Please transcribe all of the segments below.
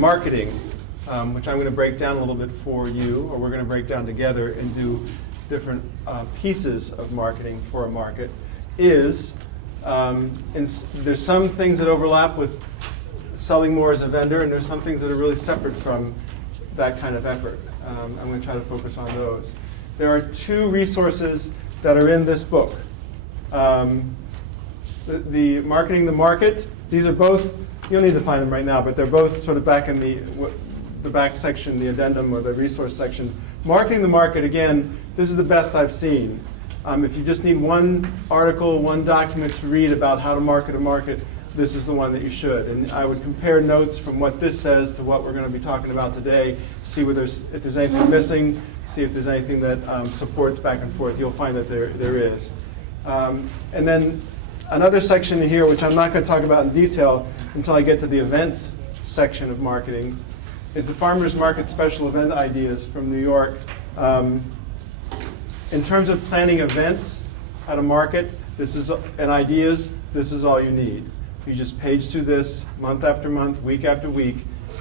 marketing, which I'm going to break down a little bit for you, or we're going to break down together and do different pieces of marketing for a market, is there's some things that overlap with selling more as a vendor, and there's some things that are really separate from that kind of effort. I'm going to try to focus on those. There are two resources that are in this book. The Marketing the Market, these are both, you don't need to find them right now, but they're both sort of back in the back section, the addendum or the resource section. Marketing the Market, again, this is the best I've seen. If you just need one article, one document to read about how to market a market, this is the one that you should. And I would compare notes from what this says to what we're going to be talking about today, see if there's anything missing, see if there's anything that supports back and forth. You'll find that there is. And then another section in here, which I'm not going to talk about in detail until I get to the events section of marketing, is the Farmers Market Special Event Ideas from New York. In terms of planning events at a market, and ideas, this is all you need. You just page through this month after month, week after week,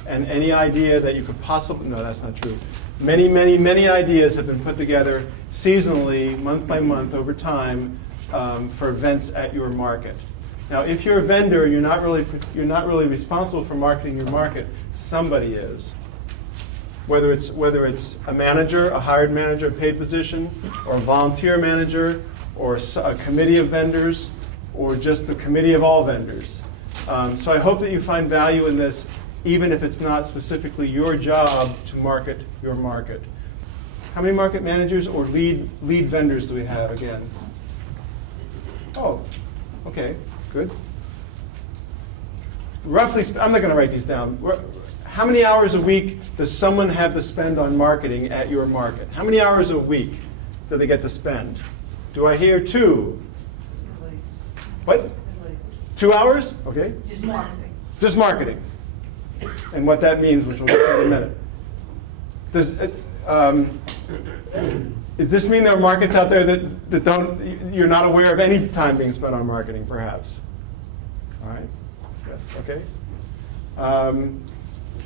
and any idea that you could possibly, no, that's not true. Many, many, many ideas have been put together seasonally, month by month, over time, for events at your market. Now, if you're a vendor, you're not really responsible for marketing your market. Somebody is. Whether it's a manager, a hired manager, a paid position, or a volunteer manager, or a committee of vendors, or just the committee of all vendors. So I hope that you find value in this, even if it's not specifically your job to market your market. How many market managers or lead vendors do we have again? Oh, okay, good. Roughly, I'm not going to write these down. How many hours a week does someone have to spend on marketing at your market? How many hours a week do they get to spend? Do I hear 2? What? 2 hours? Okay. Just marketing. Just marketing. And what that means, which we'll get to in a minute. Does this mean there are markets out there that you're not aware of any time being spent on marketing, perhaps? All right. Yes. Okay.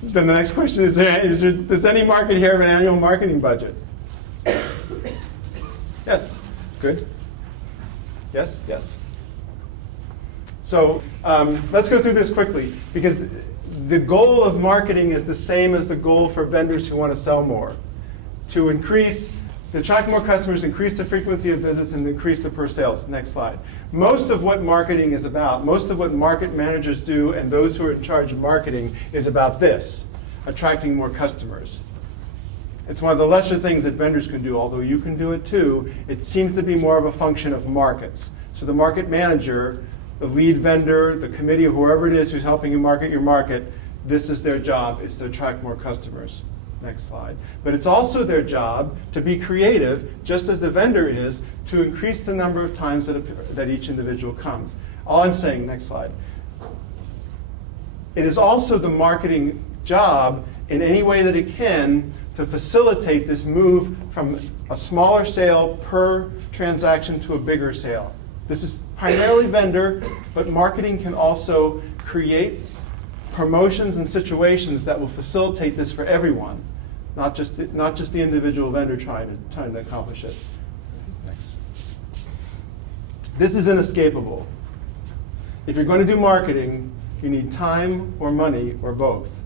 Then the next question is, does any market here have an annual marketing budget? Yes. Good. Yes. Yes. So let's go through this quickly, because the goal of marketing is the same as the goal for vendors who want to sell more. To attract more customers, increase the frequency of visits, and increase the per sales. Next slide. Most of what marketing is about, most of what market managers do and those who are in charge of marketing is about this, attracting more customers. It's one of the lesser things that vendors can do, although you can do it too. It seems to be more of a function of markets. So the market manager, the lead vendor, the committee, or whoever it is who's helping you market your market, this is their job, is to attract more customers. Next slide. But it's also their job to be creative, just as the vendor is, to increase the number of times that each individual comes. All I'm saying, next slide. It is also the marketing job, in any way that it can, to facilitate this move from a smaller sale per transaction to a bigger sale. This is primarily vendor, but marketing can also create promotions and situations that will facilitate this for everyone, not just the individual vendor trying to accomplish it. Next. This is inescapable. If you're going to do marketing, you need time or money or both.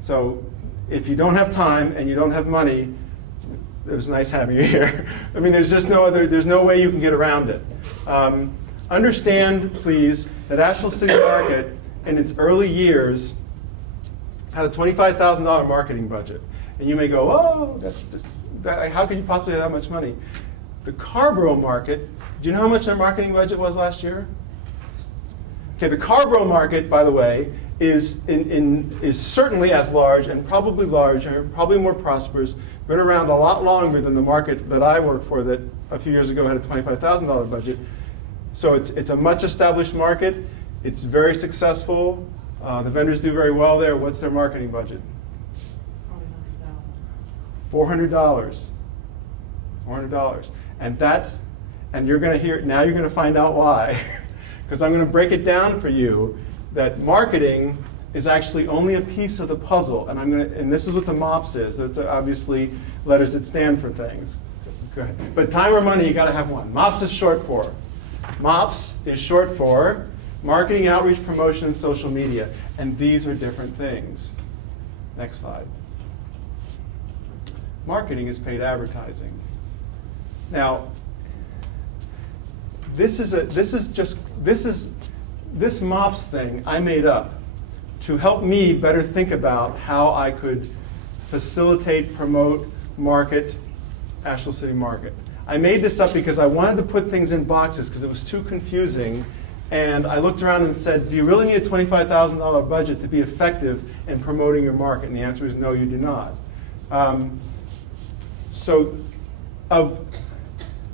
So if you don't have time and you don't have money, it was nice having you here. I mean, there's no way you can get around it. Understand, please, that Asheville City Market, in its early years, had a $25,000 marketing budget. And you may go, oh, how could you possibly have that much money? The Carrboro market, do you know how much their marketing budget was last year? Okay, the Carrboro market, by the way, is certainly as large and probably larger, probably more prosperous, been around a lot longer than the market that I work for that a few years ago had a $25,000 budget. So it's a much established market. It's very successful. The vendors do very well there. What's their marketing budget? $400. $400. And you're going to hear, now you're going to find out why. Because I'm going to break it down for you that marketing is actually only a piece of the puzzle, and this is what the MOPS is. Those are obviously letters that stand for things. Go ahead. But time or money, you got to have one. MOPS is short for. MOPS is short for marketing, outreach, promotion, and social media. And these are different things. Next slide. Marketing is paid advertising. Now, this MOPS thing I made up to help me better think about how I could facilitate, promote, market Asheville City Market. I made this up because I wanted to put things in boxes because it was too confusing. And I looked around and said, do you really need a $25,000 budget to be effective in promoting your market? And the answer is no, you do not.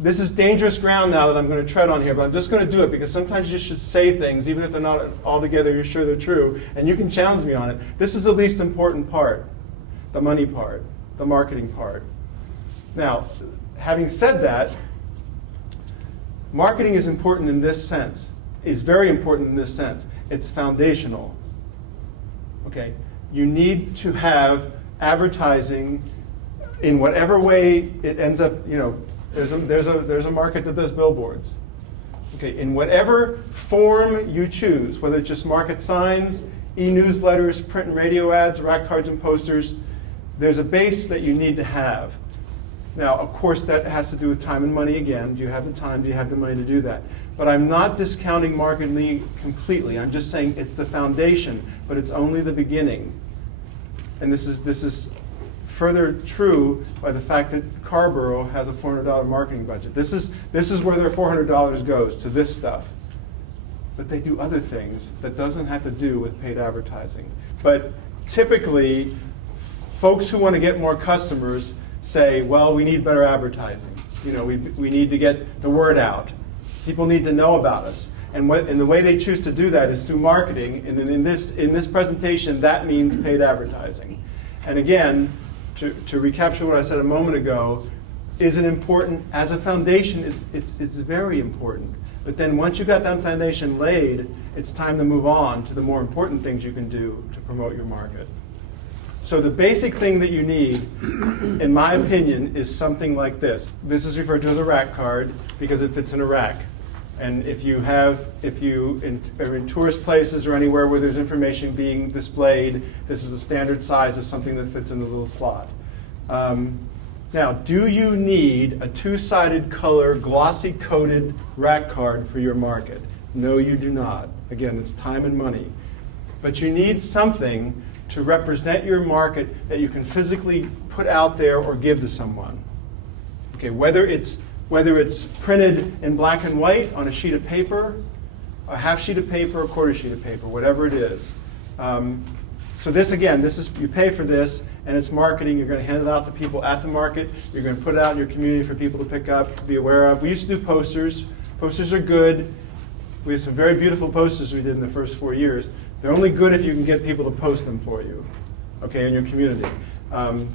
This is dangerous ground now that I'm going to tread on here, but I'm just going to do it because sometimes you should say things, even if they're not altogether you're sure they're true, and you can challenge me on it. This is the least important part, the money part, the marketing part. Now, having said that, marketing is important in this sense, is very important in this sense. It's foundational. Okay? You need to have advertising in whatever way it ends up, there's a market that does billboards. Okay, in whatever form you choose, whether it's just market signs, e-newsletters, print and radio ads, rack cards and posters, there's a base that you need to have. Now, of course, that has to do with time and money again. Do you have the time? Do you have the money to do that? But I'm not discounting marketing completely. I'm just saying it's the foundation, but it's only the beginning. And this is further true by the fact that Carrboro has a $400 marketing budget. This is where their $400 goes, to this stuff. But they do other things that doesn't have to do with paid advertising. But typically, folks who want to get more customers say, well, we need better advertising. We need to get the word out. People need to know about us. And the way they choose to do that is through marketing. And then in this presentation, that means paid advertising. And again, to recapture what I said a moment ago, is it important? As a foundation, it's very important. But then once you've got that foundation laid, it's time to move on to the more important things you can do to promote your market. So the basic thing that you need, in my opinion, is something like this. This is referred to as a rack card because it fits in a rack. And if you are in tourist places or anywhere where there's information being displayed, this is a standard size of something that fits in the little slot. Now, do you need a two-sided color, glossy coated rack card for your market? No, you do not. Again, it's time and money. But you need something to represent your market that you can physically put out there or give to someone. Okay, whether it's printed in black and white on a sheet of paper, a half sheet of paper, a quarter sheet of paper, whatever it is. So this is you pay for this, and it's marketing. You're going to hand it out to people at the market. You're going to put it out in your community for people to pick up, be aware of. We used to do posters. Posters are good. We have some very beautiful posters we did in the first 4 years. They're only good if you can get people to post them for you, okay, in your community. And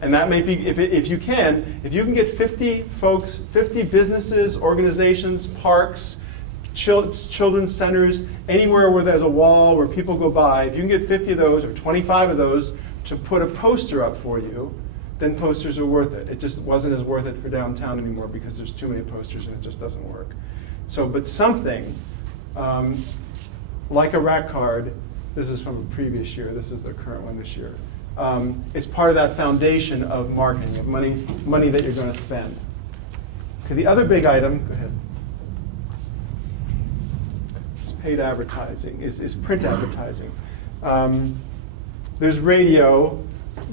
that may be, if you can get 50 folks, 50 businesses, organizations, parks, children's centers, anywhere where there's a wall where people go by, if you can get 50 of those or 25 of those to put a poster up for you, then posters are worth it. It just wasn't as worth it for downtown anymore because there's too many posters and it just doesn't work. So, but something like a rack card, this is from a previous year, this is the current one this year, is part of that foundation of marketing, of money that you're going to spend. Okay, the other big item, go ahead, is paid advertising, is print advertising. There's radio,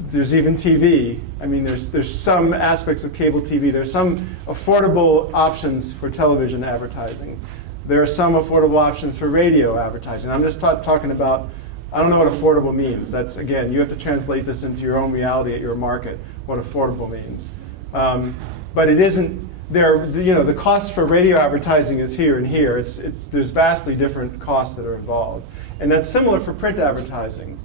there's even TV. I mean, there's some aspects of cable TV. There's some affordable options for television advertising. There are some affordable options for radio advertising. I'm just talking about, I don't know what affordable means. That's, again, you have to translate this into your own reality at your market, what affordable means. But it isn't, the cost for radio advertising is here and here. There's vastly different costs that are involved. And that's similar for print advertising.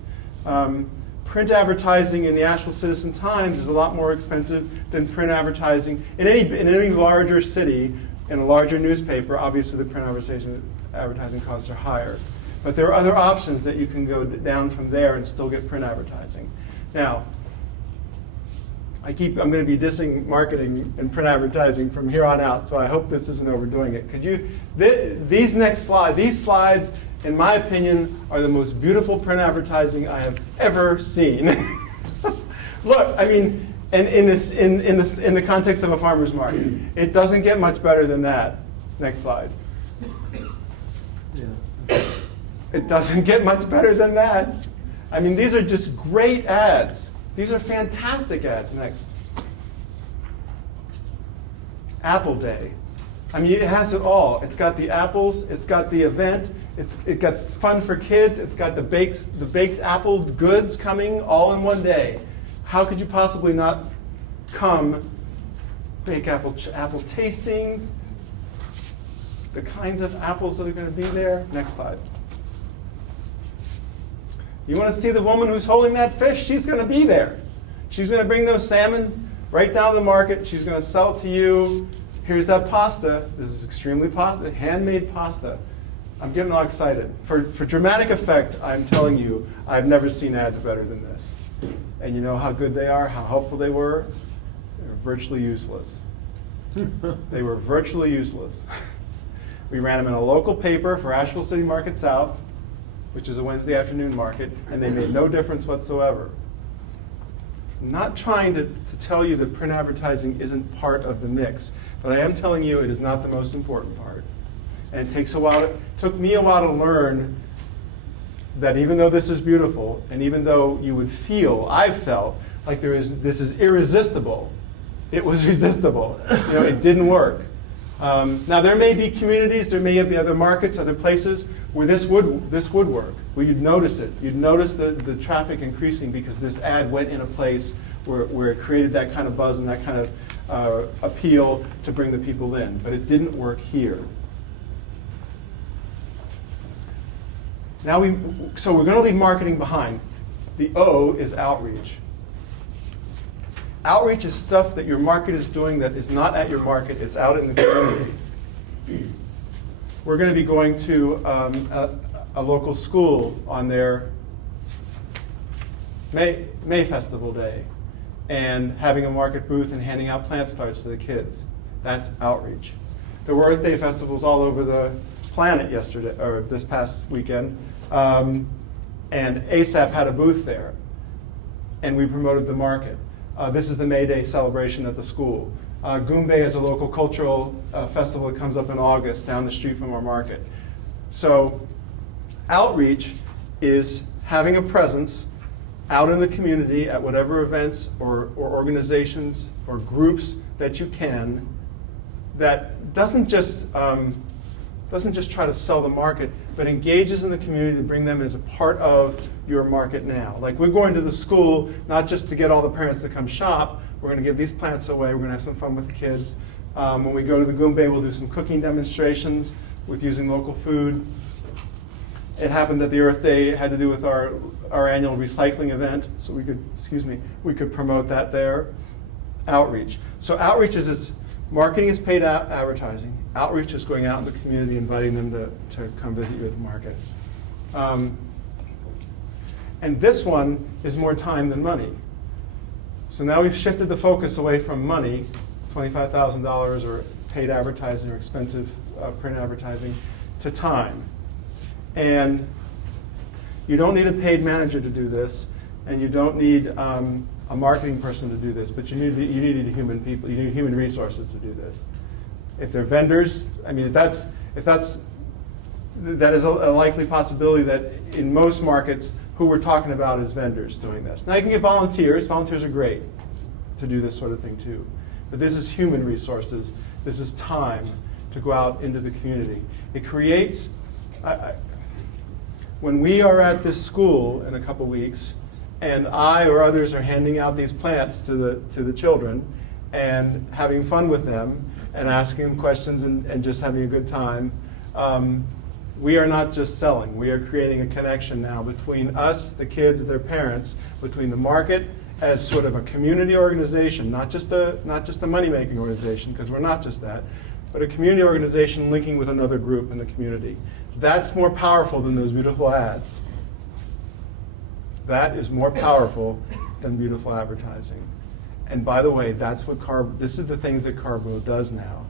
Print advertising in the Asheville Citizen Times is a lot more expensive than print advertising in any larger city, in a larger newspaper. Obviously, the print advertising costs are higher. But there are other options that you can go down from there and still get print advertising. Now, I'm going to be dissing marketing and print advertising from here on out, so I hope this isn't overdoing it. Could you, these slides, in my opinion, are the most beautiful print advertising I have ever seen. Look, I mean, and in the context of a farmer's market, it doesn't get much better than that. Next slide. Yeah. It doesn't get much better than that. I mean, these are just great ads. These are fantastic ads. Next. Apple Day. I mean, it has it all. It's got the apples. It's got the event. It got fun for kids. It's got the baked apple goods coming all in one day. How could you possibly not come? Bake apple tastings. The kinds of apples that are going to be there. Next slide. You want to see the woman who's holding that fish? She's going to be there. She's going to bring those salmon right down to the market. She's going to sell it to you. Here's that pasta. This is extremely handmade pasta. I'm getting all excited. For dramatic effect, I'm telling you, I've never seen ads better than this. And you know how good they are, how helpful they were? They were virtually useless. They were virtually useless. We ran them in a local paper for Asheville City Market South, which is a Wednesday afternoon market, and they made no difference whatsoever. I'm not trying to tell you that print advertising isn't part of the mix, but I am telling you it is not the most important part. And it took me a while to learn that even though this is beautiful, and even though you would feel, I felt, like this is irresistible, it was resistible. It didn't work. Now there may be communities, there may be other markets, other places where this would work, where you'd notice it. You'd notice the traffic increasing because this ad went in a place where it created that kind of buzz and that kind of appeal to bring the people in. But it didn't work here. So we're going to leave marketing behind. The O is outreach. Outreach is stuff that your market is doing that is not at your market, it's out in the community. We're going to be going to a local school on their May Festival Day and having a market booth and handing out plant starts to the kids. That's outreach. There were Earth Day festivals all over the planet yesterday, or this past weekend, and ASAP had a booth there, and we promoted the market. This is the May Day celebration at the school. Goombay is a local cultural festival that comes up in August down the street from our market. So outreach is having a presence out in the community at whatever events or organizations or groups that you can that doesn't just try to sell the market, but engages in the community to bring them as a part of your market now. Like we're going to the school, not just to get all the parents to come shop, we're going to give these plants away, we're going to have some fun with the kids. When we go to the Goombay, we'll do some cooking demonstrations with using local food. It happened that the Earth Day had to do with our annual recycling event, so we could promote that there. Outreach. So outreach is marketing is paid advertising. Outreach is going out in the community, inviting them to come visit you at the market. And this one is more time than money. So now we've shifted the focus away from money, $25,000 or paid advertising or expensive print advertising, to time. And you don't need a paid manager to do this, and you don't need a marketing person to do this, but you need human people. You need human resources to do this. If they're vendors, I mean, that is a likely possibility that in most markets, who we're talking about is vendors doing this. Now you can get volunteers. Volunteers are great to do this sort of thing too. But this is human resources. This is time to go out into the community. It creates, when we are at this school in a couple weeks, and I or others are handing out these plants to the children and having fun with them and asking them questions and just having a good time, we are not just selling. We are creating a connection now between us, the kids, their parents, between the market as sort of a community organization, not just a money-making organization, because we're not just that, but a community organization linking with another group in the community. That's more powerful than those beautiful ads. That is more powerful than beautiful advertising. And by the way, this is the things that Carbo does now.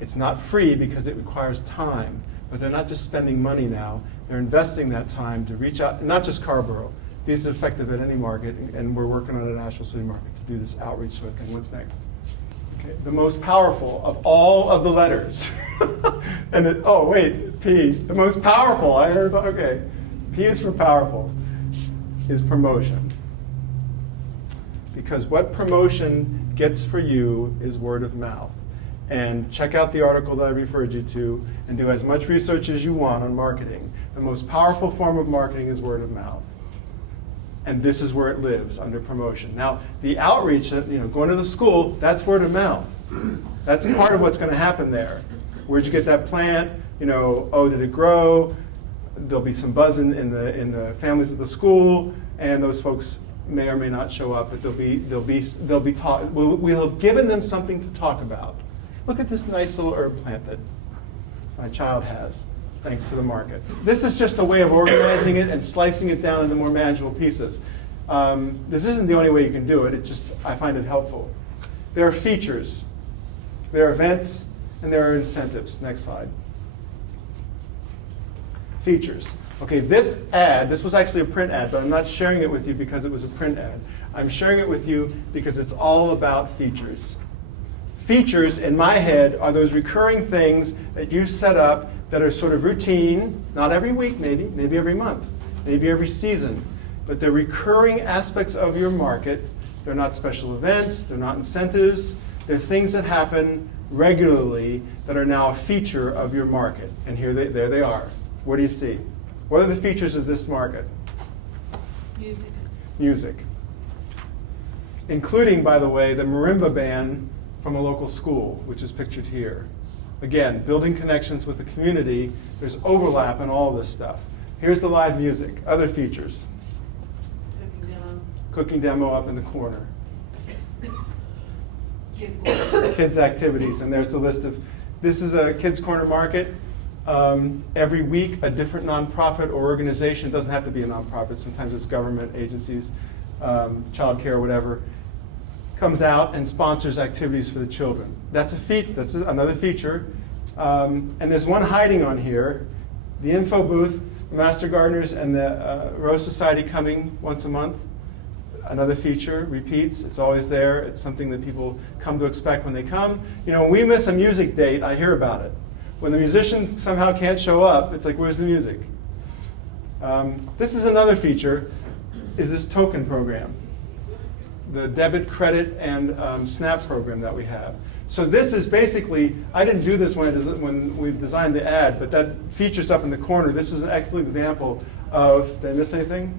It's not free because it requires time, but they're not just spending money now, they're investing that time to reach out, not just Carborough. These are effective at any market, and we're working on a national city market to do this outreach sort of thing. What's next? Okay, the most powerful of all of the letters. Oh wait, P, the most powerful, I heard, okay. P is for powerful, is promotion. Because what promotion gets for you is word of mouth. And check out the article that I referred you to and do as much research as you want on marketing. The most powerful form of marketing is word of mouth. And this is where it lives, under promotion. Now, the outreach, going to the school, that's word of mouth. That's part of what's going to happen there. Where'd you get that plant? Oh, did it grow? There'll be some buzz in the families of the school, and those folks may or may not show up, but they'll be taught. We'll have given them something to talk about. Look at this nice little herb plant that my child has, thanks to the market. This is just a way of organizing it and slicing it down into more manageable pieces. This isn't the only way you can do it. It's just, I find it helpful. There are features, there are events, and there are incentives. Next slide. Features. Okay, this was actually a print ad, but I'm not sharing it with you because it was a print ad. I'm sharing it with you because it's all about features. Features, in my head, are those recurring things that you set up that are sort of routine, not every week maybe every month, maybe every season, but they're recurring aspects of your market. They're not special events, they're not incentives, they're things that happen regularly that are now a feature of your market. And there they are. What do you see? What are the features of this market? Music. Music. Including, by the way, the marimba band from a local school, which is pictured here. Again, building connections with the community. There's overlap in all this stuff. Here's the live music. Other features. Cooking demo. Cooking demo up in the corner. Kids corner. Kids activities, and there's the list of, this is a Kids Corner Market. Every week, a different nonprofit or organization, doesn't have to be a nonprofit, sometimes it's government agencies, child care, whatever, comes out and sponsors activities for the children. That's another feature. And there's one hiding on here, the info booth, the Master Gardeners and the Rose Society coming once a month. Another feature, repeats, it's always there. It's something that people come to expect when they come. When we miss a music date, I hear about it. When the musician somehow can't show up, it's like, where's the music? This is another feature, is this token program. The debit, credit, and SNAP program that we have. So this is basically, I didn't do this when we designed the ad, but that feature's up in the corner. This is an excellent example of, did I miss anything?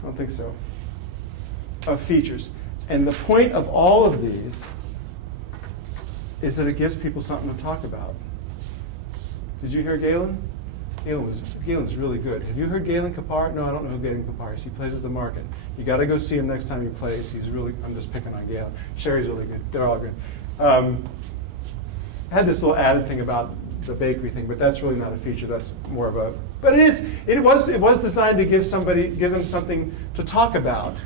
I don't think so. Of features. And the point of all of these is that it gives people something to talk about. Did you hear Galen? Galen's really good. Have you heard Galen Kapar? No, I don't know who Galen Kapar is. He plays at the market. You got to go see him next time he plays. He's really, I'm just picking on Galen. Sherry's really good. They're all good. I had this little added thing about the bakery thing, but that's really not a feature. That's more of a, but it is. It was designed to give them something to talk about.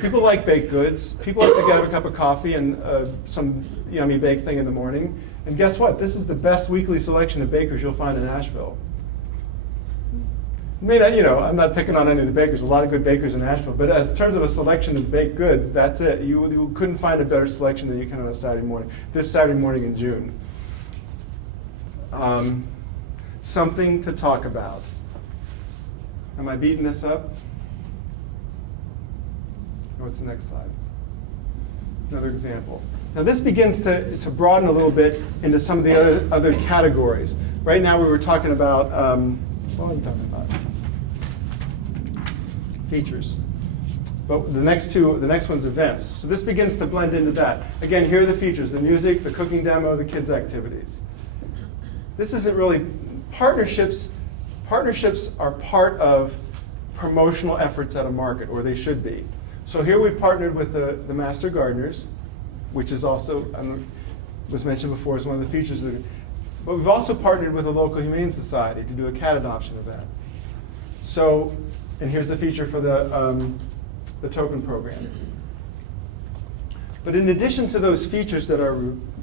People like baked goods. People like to get a cup of coffee and some yummy baked thing in the morning. And guess what? This is the best weekly selection of bakers you'll find in Nashville. I'm not picking on any of the bakers. A lot of good bakers in Nashville. But as in terms of a selection of baked goods, that's it. You couldn't find a better selection than you can on a Saturday morning. This Saturday morning in June. Something to talk about. Am I beating this up? What's the next slide? Another example. Now this begins to broaden a little bit into some of the other categories. Right now we were talking about, what are we talking about? Features. But the next one's events. So this begins to blend into that. Again, here are the features, the music, the cooking demo, the kids' activities. This isn't really, partnerships are part of promotional efforts at a market, or they should be. So here we've partnered with the Master Gardeners, which is also, was mentioned before, as one of the features. But we've also partnered with a local humane society to do a cat adoption event. So, and here's the feature for the token program. But in addition to those features that are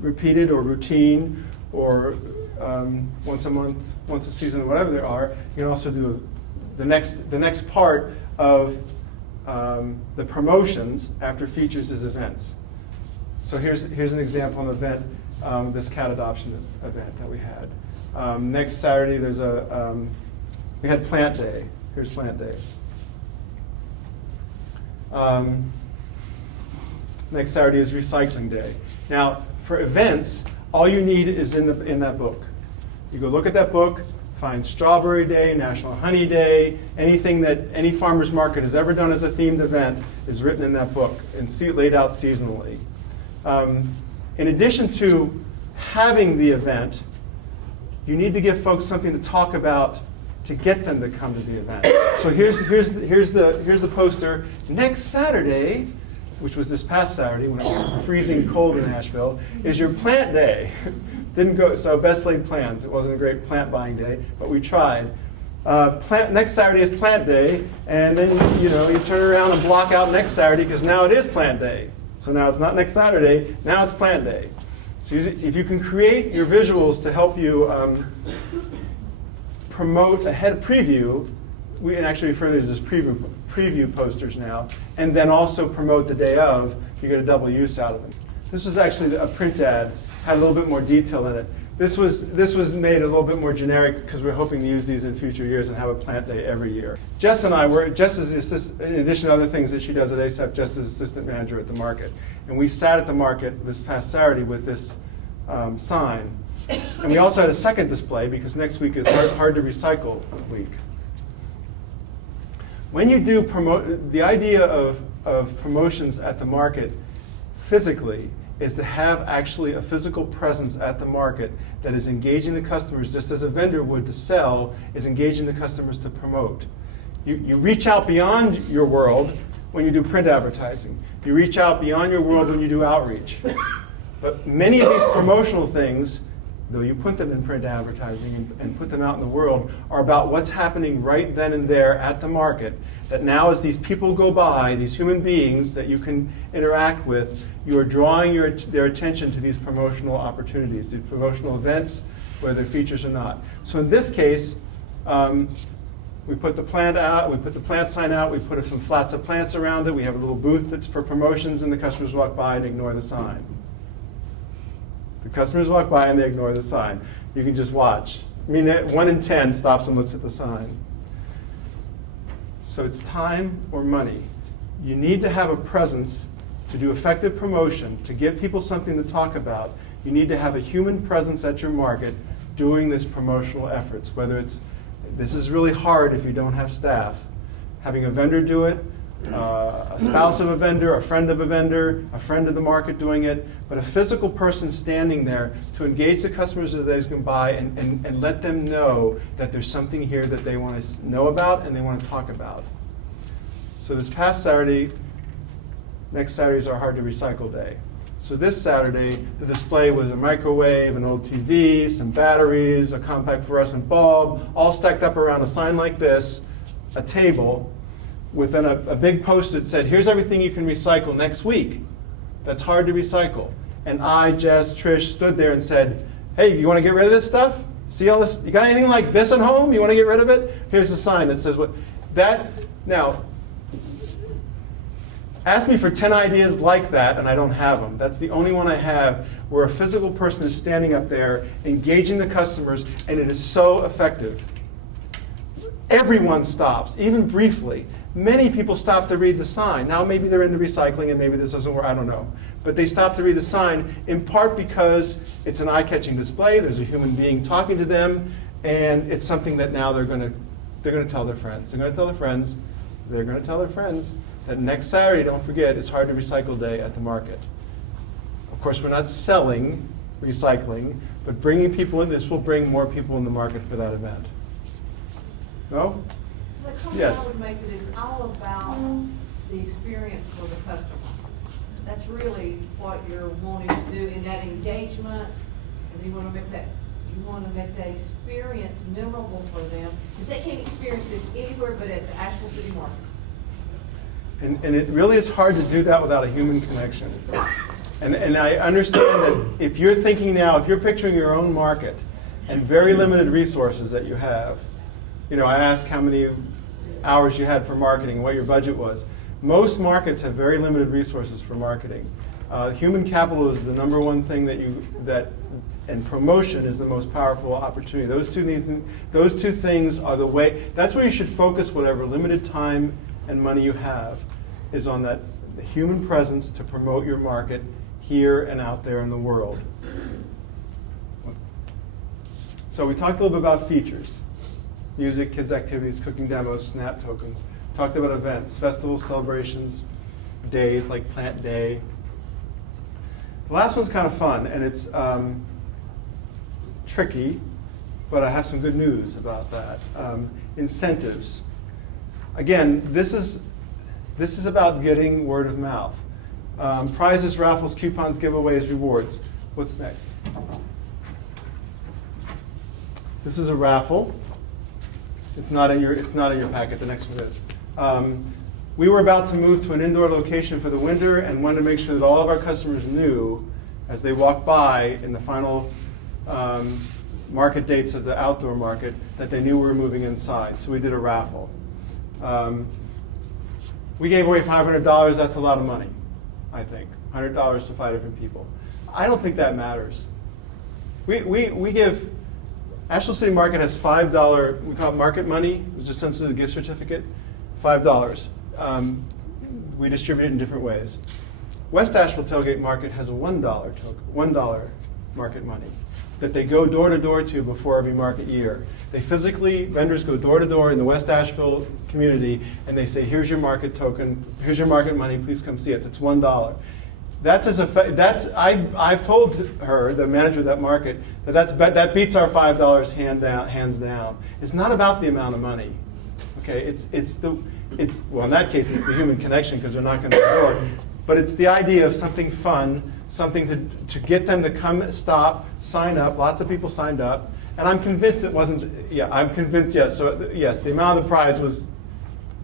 repeated or routine or once a month, once a season, whatever there are, you can also do the next part of the promotions after features is events. So here's an example of an event, this cat adoption event that we had. Next Saturday there's we had Plant Day. Here's Plant Day. Next Saturday is Recycling Day. Now, for events, all you need is in that book. You go look at that book, find Strawberry Day, National Honey Day, anything that any farmer's market has ever done as a themed event is written in that book and laid out seasonally. In addition to having the event, you need to give folks something to talk about to get them to come to the event. So here's the poster. Next Saturday, which was this past Saturday when it was freezing cold in Asheville, is your plant day. Didn't go, so best laid plans. It wasn't a great plant buying day, but we tried. Next Saturday is plant day, and then you turn around and block out next Saturday because now it is plant day. So now it's not next Saturday, now it's plant day. So if you can create your visuals to help you promote ahead preview, we can actually refer to these as preview posters now, and then also promote the day of, you get a double use out of them. This was actually a print ad, had a little bit more detail in it. This was made a little bit more generic because we're hoping to use these in future years and have a plant day every year. Jess and I were, Jess is the assistant, in addition to other things that she does at ASAP, Jess is assistant manager at the market. And we sat at the market this past Saturday with this sign. And we also had a second display because next week is hard to recycle week. When you do the idea of promotions at the market physically is to have actually a physical presence at the market that is engaging the customers just as a vendor would to sell, is engaging the customers to promote. You reach out beyond your world when you do print advertising. You reach out beyond your world when you do outreach. But many of these promotional things, though you put them in print advertising and put them out in the world, are about what's happening right then and there at the market. That now as these people go by, these human beings that you can interact with, you are drawing their attention to these promotional opportunities, these promotional events, whether they're features or not. So in this case, we put the plant out, we put the plant sign out, we put some flats of plants around it, we have a little booth that's for promotions, and the customers walk by and ignore the sign. The customers walk by and they ignore the sign. You can just watch. I mean, 1 in 10 stops and looks at the sign. So it's time or money. You need to have a presence to do effective promotion, to give people something to talk about. You need to have a human presence at your market doing this promotional efforts, whether it's, this is really hard if you don't have staff. Having a vendor do it, a spouse of a vendor, a friend of the market doing it, but a physical person standing there to engage the customers as they come by and let them know that there's something here that they want to know about and they want to talk about. So this past Saturday, next Saturday is our Hard to Recycle Day. So this Saturday, the display was a microwave, an old TV, some batteries, a compact fluorescent bulb, all stacked up around a sign like this, a table, with then a big post that said, here's everything you can recycle next week that's hard to recycle. And I, Jess, Trish, stood there and said, hey, you want to get rid of this stuff? See all this? You got anything like this at home? You want to get rid of it? Here's a sign that says what that. Now, ask me for 10 ideas like that, and I don't have them. That's the only one I have where a physical person is standing up there, engaging the customers, and it is so effective. Everyone stops, even briefly. Many people stop to read the sign. Now maybe they're into recycling and maybe this doesn't work, I don't know. But they stop to read the sign in part because it's an eye-catching display, there's a human being talking to them, and it's something that now they're going to tell their friends. They're going to tell their friends that next Saturday, don't forget, it's Hard to Recycle Day at the market. Of course, we're not selling recycling, but bringing people in, this will bring more people in the market for that event. No? The comment Yes. I would make it is all about the experience for the customer. That's really what you're wanting to do in that engagement, and you want to make that You want to make that experience memorable for them, because they can't experience this anywhere but at the Asheville City Market. And it really is hard to do that without a human connection. And I understand that if you're thinking now, if you're picturing your own market and very limited resources that you have, you know, I asked how many hours you had for marketing, what your budget was. Most markets have very limited resources for marketing. Human capital is the number one thing and promotion is the most powerful opportunity. Those two things are the way. That's where you should focus whatever limited time and money you have, is on that human presence to promote your market here and out there in the world. So we talked a little bit about features: music, kids activities, cooking demos, snap tokens. Talked about events, festivals, celebrations, days like Plant Day. The last one's kind of fun, and it's tricky, but I have some good news about that. Incentives. Again, this is about getting word of mouth. Prizes, raffles, coupons, giveaways, rewards. What's next? This is a raffle. It's not in your packet. The next one is. We were about to move to an indoor location for the winter and wanted to make sure that all of our customers knew as they walked by in the final market dates of the outdoor market that they knew we were moving inside. So we did a raffle. We gave away $500. That's a lot of money, I think. $100 to 5 different people. I don't think that matters. We give, Asheville City Market has $5, we call it market money, which is sent to the gift certificate, $5. We distribute it in different ways. West Asheville Tailgate Market has a $1 market money that they go door to door to before every market year. Vendors go door to door in the West Asheville community, and they say, here's your market token, here's your market money, please come see us. It's $1. I've told her, the manager of that market, that beats our $5 hands down. It's not about the amount of money. Okay, well, in that case, it's the human connection because they're not going to afford. But it's the idea of something fun, something to get them to come, stop, sign up. Lots of people signed up. And I'm convinced it wasn't, I'm convinced, yes. So yes, the amount of the prize was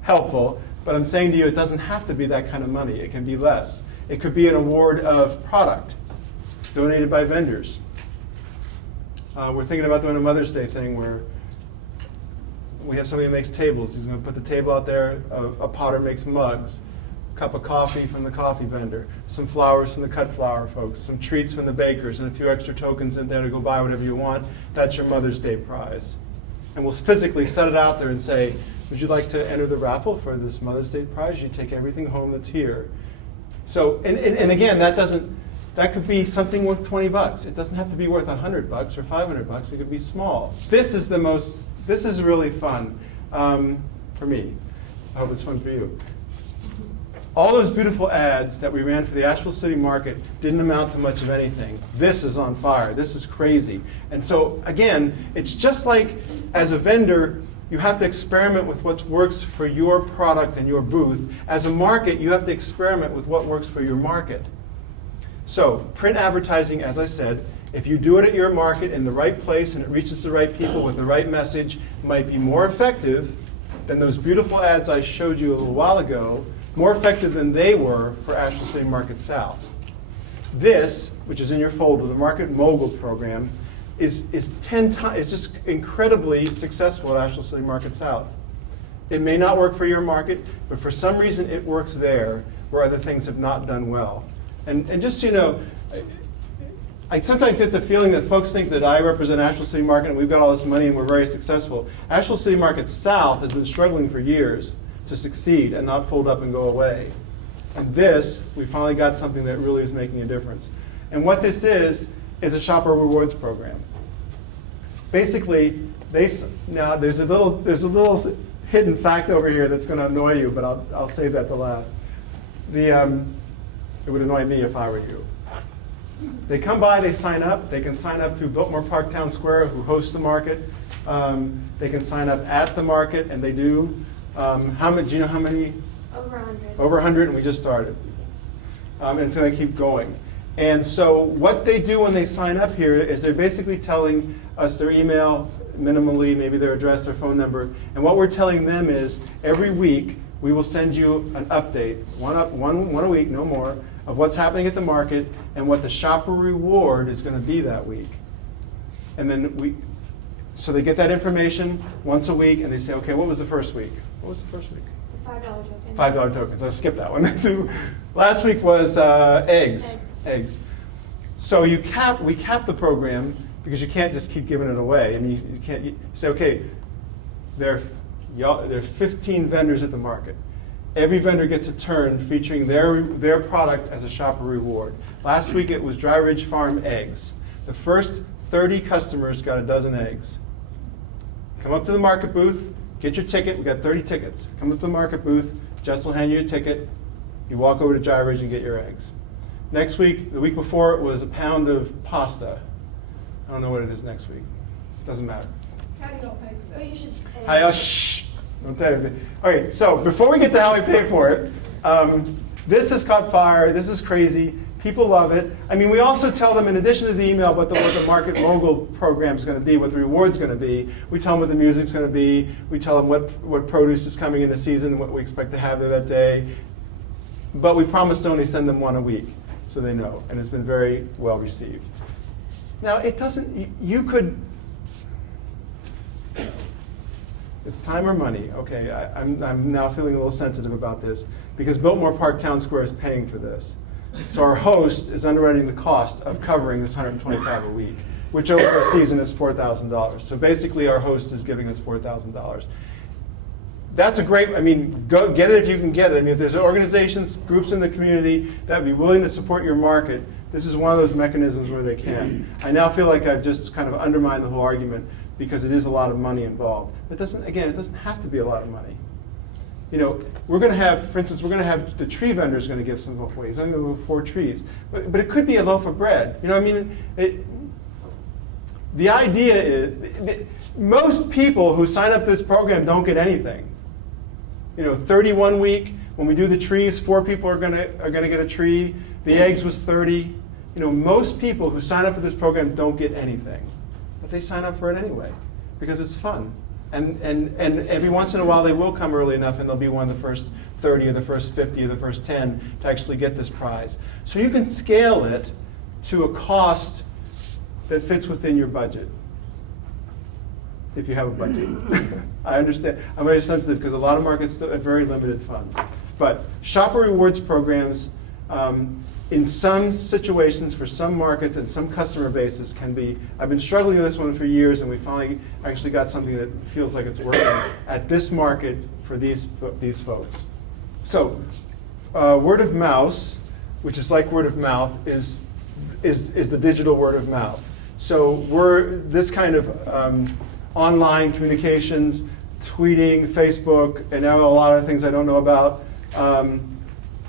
helpful. But I'm saying to you, it doesn't have to be that kind of money. It can be less. It could be an award of product donated by vendors. We're thinking about doing a Mother's Day thing where we have somebody who makes tables. He's going to put the table out there. A potter makes mugs. A cup of coffee from the coffee vendor. Some flowers from the cut flower folks. Some treats from the bakers. And a few extra tokens in there to go buy whatever you want. That's your Mother's Day prize. And we'll physically set it out there and say, would you like to enter the raffle for this Mother's Day prize? You take everything home that's here. So, and again, that could be something worth $20. It doesn't have to be worth $100 or $500. It could be small. This is really fun for me. I hope it's fun for you. All those beautiful ads that we ran for the Asheville City Market didn't amount to much of anything. This is on fire. This is crazy. And so, again, it's just like as a vendor, you have to experiment with what works for your product and your booth. As a market, you have to experiment with what works for your market. So, print advertising, as I said, if you do it at your market in the right place and it reaches the right people with the right message, might be more effective than those beautiful ads I showed you a little while ago, more effective than they were for Asheville City Market South. This, which is in your folder, the Market Mogul program, is 10 times, it's just incredibly successful at Asheville City Market South. It may not work for your market, but for some reason it works there where other things have not done well. And just so you know, I sometimes get the feeling that folks think that I represent Asheville City Market and we've got all this money and we're very successful. Asheville City Market South has been struggling for years to succeed and not fold up and go away. And this, we finally got something that really is making a difference. And what this is a shopper rewards program. Basically, now there's a little hidden fact over here that's going to annoy you, but I'll save that to last. It would annoy me if I were you. They come by, they sign up. They can sign up through Biltmore Park Town Square, who hosts the market. They can sign up at the market, and they do. Do you know how many? Over 100. Over 100, and we just started. And it's going to keep going. And so what they do when they sign up here is they're basically telling us their email, minimally, maybe their address, their phone number. And what we're telling them is every week we will send you an update, one a week, no more, of what's happening at the market and what the shopper reward is going to be that week. And then so they get that information once a week, and they say, okay, what was the first week? What was the first week? $5 token. $5 tokens. I'll skip that one. Last week was eggs. So we cap the program because you can't just keep giving it away. I mean, you can't. You say, okay, there are 15 vendors at the market. Every vendor gets a turn featuring their product as a shopper reward. Last week it was Dry Ridge Farm eggs. The first 30 customers got a dozen eggs. Come up to the market booth, get your ticket. We got 30 tickets. Come up to the market booth, Jess will hand you a ticket. You walk over to Dry Ridge and get your eggs. Next week, the week before, it was a pound of pasta. I don't know what it is next week. Doesn't matter. How do you all pay for that? Oh, you should say. Shh. Don't tell you. Okay, so before we get to how we pay for it, this has caught fire. This is crazy. People love it. I mean, we also tell them, in addition to the email, what the market mogul program is going to be, what the reward's going to be. We tell them what the music's going to be. We tell them what produce is coming in the season, what we expect to have there that day. But we promise to only send them one a week, so they know. And it's been very well received. Now, it doesn't, you could, it's time or money. Okay, I'm now feeling a little sensitive about this because Biltmore Park Town Square is paying for this. So our host is underwriting the cost of covering this $125 a week, which over a season is $4,000. So basically our host is giving us $4,000. That's a great, I mean, go get it if you can get it. I mean, if there's organizations, groups in the community that would be willing to support your market, this is one of those mechanisms where they can. I now feel like I've just kind of undermined the whole argument because it is a lot of money involved. It doesn't have to be a lot of money. You know, we're going to have, for instance, we're going to have the tree vendors going to give some away. He's going to give 4 trees. But it could be a loaf of bread. You know, I mean, the idea is, most people who sign up to this program don't get anything. You know, 31 week, when we do the trees, 4 people are going to get a tree. The eggs was 30. You know, most people who sign up for this program don't get anything. But they sign up for it anyway because it's fun. And every once in a while they will come early enough and they'll be one of the first 30 or the first 50 or the first 10 to actually get this prize. So you can scale it to a cost that fits within your budget, if you have a budget. I understand. I'm very sensitive because a lot of markets still have very limited funds. But shopper rewards programs, in some situations, for some markets and some customer bases can be, I've been struggling with this one for years and we finally actually got something that feels like it's working at this market for these folks. So word of mouth, which is like word of mouth, is the digital word of mouth. So this kind of online communications, tweeting, Facebook, and now a lot of things I don't know about,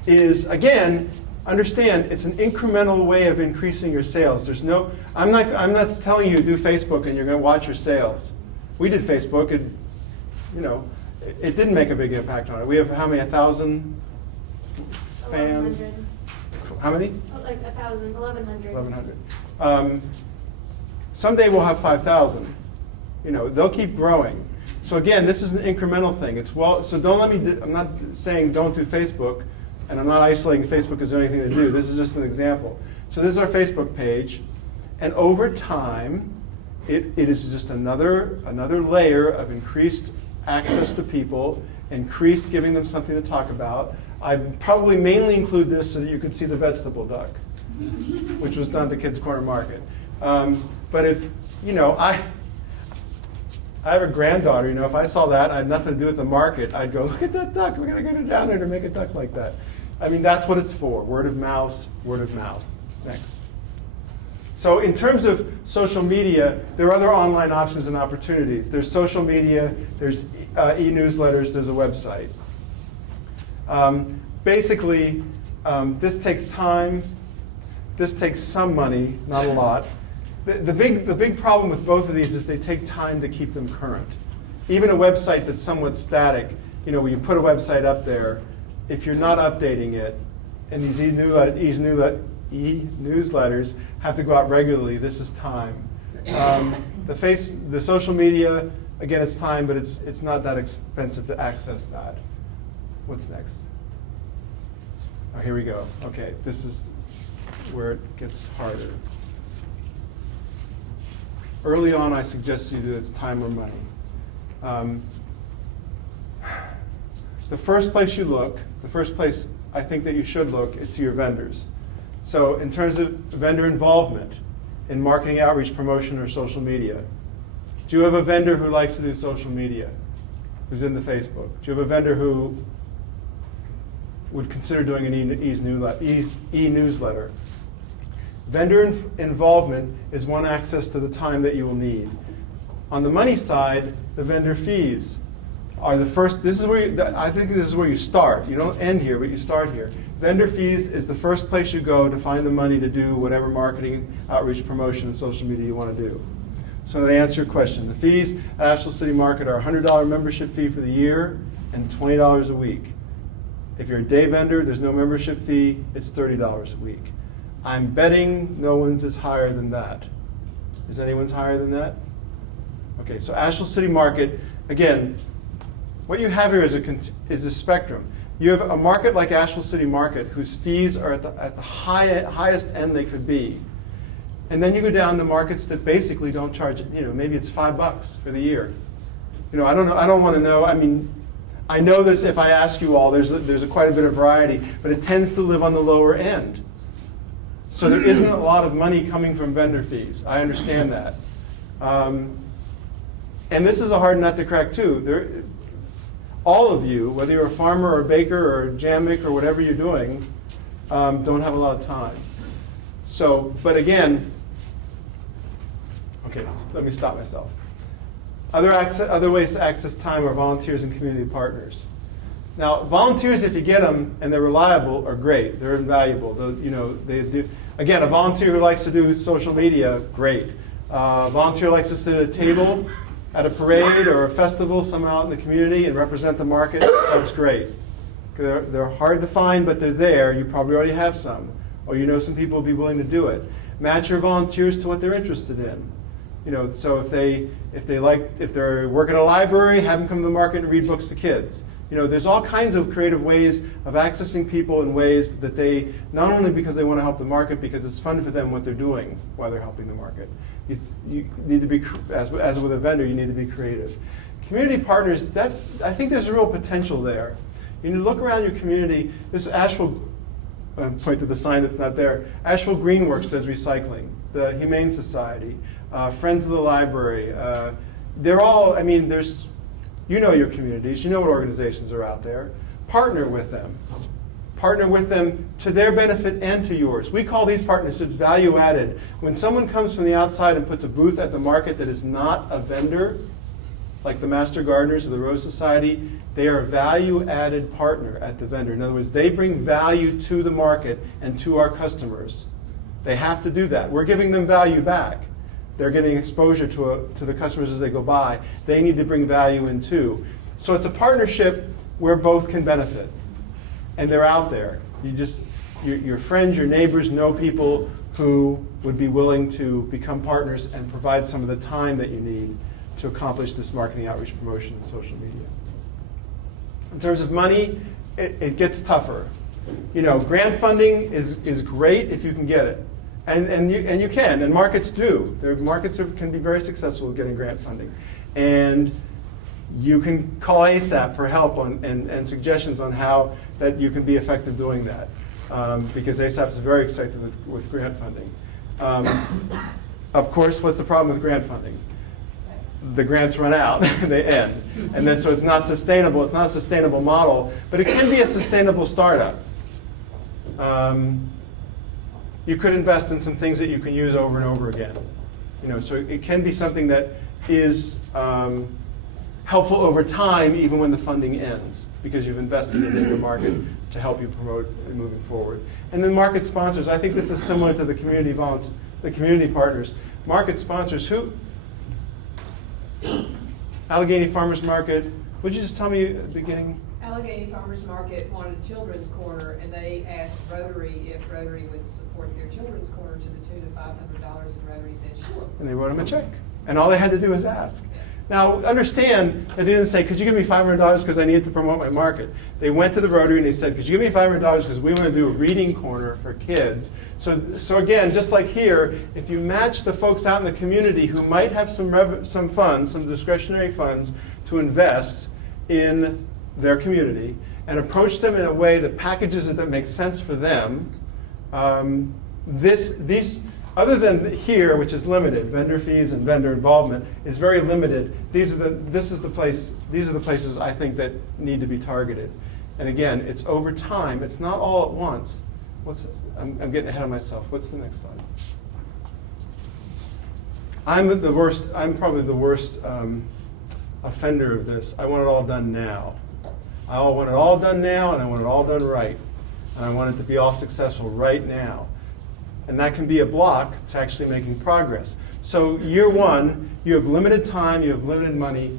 is, again, understand it's an incremental way of increasing your sales. I'm not telling you to do Facebook and you're going to watch your sales. We did Facebook, and it didn't make a big impact on it. We have how many? 1,000 fans? 1,100. How many? Oh, like 1,000, 1,100. 1,100. Someday we'll have 5,000. They'll keep growing. So again, this is an incremental thing. So don't let me. I'm not saying don't do Facebook. And I'm not isolating Facebook as there anything to do. This is just an example. So this is our Facebook page. And over time, it is just another layer of increased access to people, increased giving them something to talk about. I probably mainly include this so that you could see the vegetable duck, which was done at the Kids Corner Market. But if, I have a granddaughter, if I saw that and I had nothing to do with the market, I'd go, look at that duck. We're going to go down there to make a duck like that. I mean, that's what it's for, word of mouth, word of mouth. Next. So in terms of social media, there are other online options and opportunities. There's social media, there's e-newsletters, there's a website. Basically, this takes time. This takes some money, not a lot. The big problem with both of these is they take time to keep them current. Even a website that's somewhat static, when you put a website up there, if you're not updating it, and these e-newsletters have to go out regularly. This is time. The social media, again, it's time, but it's not that expensive to access that. What's next? Oh, here we go. Okay, this is where it gets harder. Early on, I suggested to you that it's time or money. The first place you look, the first place I think that you should look is to your vendors. So in terms of vendor involvement in marketing, outreach, promotion, or social media, do you have a vendor who likes to do social media, who's in the Facebook? Do you have a vendor who would consider doing an e-newsletter? Vendor involvement is one access to the time that you will need. On the money side, the vendor fees are the first. I think this is where you start. You don't end here, but you start here. Vendor fees is the first place you go to find the money to do whatever marketing, outreach, promotion, and social media you want to do. So to answer your question, the fees at Asheville City Market are a $100 membership fee for the year and $20 a week. If you're a day vendor, there's no membership fee, it's $30 a week. I'm betting no one's is higher than that. Is anyone's higher than that? Okay, so Asheville City Market, again, what you have here is a spectrum. You have a market like Asheville City Market whose fees are at the highest end they could be. And then you go down to markets that basically don't charge, maybe it's $5 for the year. I don't know, I don't want to know, I know there's, if I ask you all, there's quite a bit of variety, but it tends to live on the lower end. So there isn't a lot of money coming from vendor fees. I understand that. And this is a hard nut to crack too. All of you, whether you're a farmer or a baker or a jam maker or whatever you're doing, don't have a lot of time. So, but again, okay, let me stop myself. Other ways to access time are volunteers and community partners. Now, volunteers, if you get them and they're reliable, are great. They're invaluable. They do. Again, a volunteer who likes to do social media, great. A volunteer likes to sit at a table at a parade or a festival somewhere out in the community and represent the market, that's great. They're hard to find, but they're there. You probably already have some. Or some people will be willing to do it. Match your volunteers to what they're interested in. So if they're working at a library, have them come to the market and read books to kids. There's all kinds of creative ways of accessing people in ways that they, not only because they want to help the market, because it's fun for them what they're doing while they're helping the market. You need to be, as with a vendor, you need to be creative. Community partners, I think there's a real potential there. You look around your community, this Asheville, point to the sign that's not there, Asheville Greenworks does recycling, the Humane Society, Friends of the Library. They're all, there's, your communities, what organizations are out there. Partner with them. Partner with them to their benefit and to yours. We call these partnerships value added. When someone comes from the outside and puts a booth at the market that is not a vendor, like the Master Gardeners or the Rose Society, they are a value added partner at the vendor. In other words, they bring value to the market and to our customers. They have to do that. We're giving them value back. They're getting exposure to the customers as they go by. They need to bring value in too. So it's a partnership where both can benefit. And they're out there. Your friends, your neighbors know people who would be willing to become partners and provide some of the time that you need to accomplish this marketing, outreach, promotion, and social media. In terms of money, it gets tougher. Grant funding is great if you can get it. And you can, and markets do. Markets can be very successful at getting grant funding. And you can call ASAP for help and suggestions on how that you can be effective doing that. Because ASAP is very excited with grant funding. Of course, what's the problem with grant funding? The grants run out, they end. And then so it's not sustainable, it's not a sustainable model, but it can be a sustainable startup. You could invest in some things that you can use over and over again. So it can be something that is helpful over time, even when the funding ends, because you've invested in your market to help you promote moving forward. And then market sponsors. I think this is similar to the community partners. Market sponsors, who? Allegheny Farmers Market, Would you just tell me at the beginning? Allegheny Farmers Market wanted a children's corner, and they asked Rotary if Rotary would support their children's corner to the tune of $500, and Rotary said, sure. And they wrote him a check. And all they had to do was ask. Now, understand that they didn't say, could you give me $500 because I needed to promote my market? They went to the Rotary and they said, could you give me $500 because we want to do a reading corner for kids? So again, just like here, if you match the folks out in the community who might have some funds, some discretionary funds to invest in their community and approach them in a way that packages it that makes sense for them, these other than here, which is limited, vendor fees and vendor involvement is very limited. These are the places I think that need to be targeted. And again, it's over time. It's not all at once. I'm getting ahead of myself. What's the next slide? I'm probably the worst offender of this. I want it all done now. I want it all done now, and I want it all done right. And I want it to be all successful right now. And that can be a block to actually making progress. So year one, you have limited time, you have limited money,